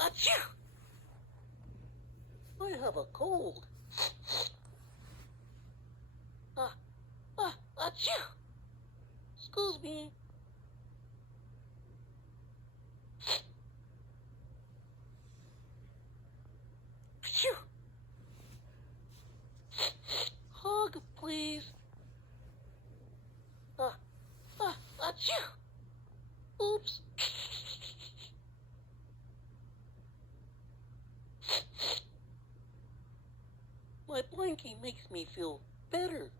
Achoo! I have a cold. Achoo! Excuse me. Achoo! Hug, please. Achoo! Oops. My blankie makes me feel better.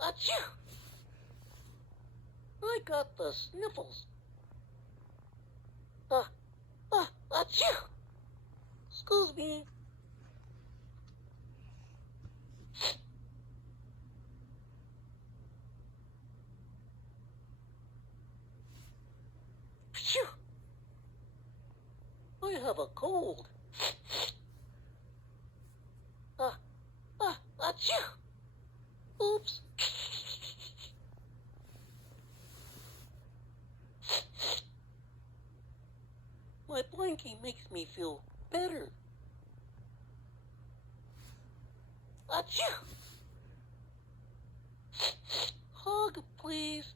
Achoo! I got the sniffles. Achoo! Excuse me. Achoo! I have a cold. Achoo! Oops. My blankie makes me feel better. Achoo! Hug, please.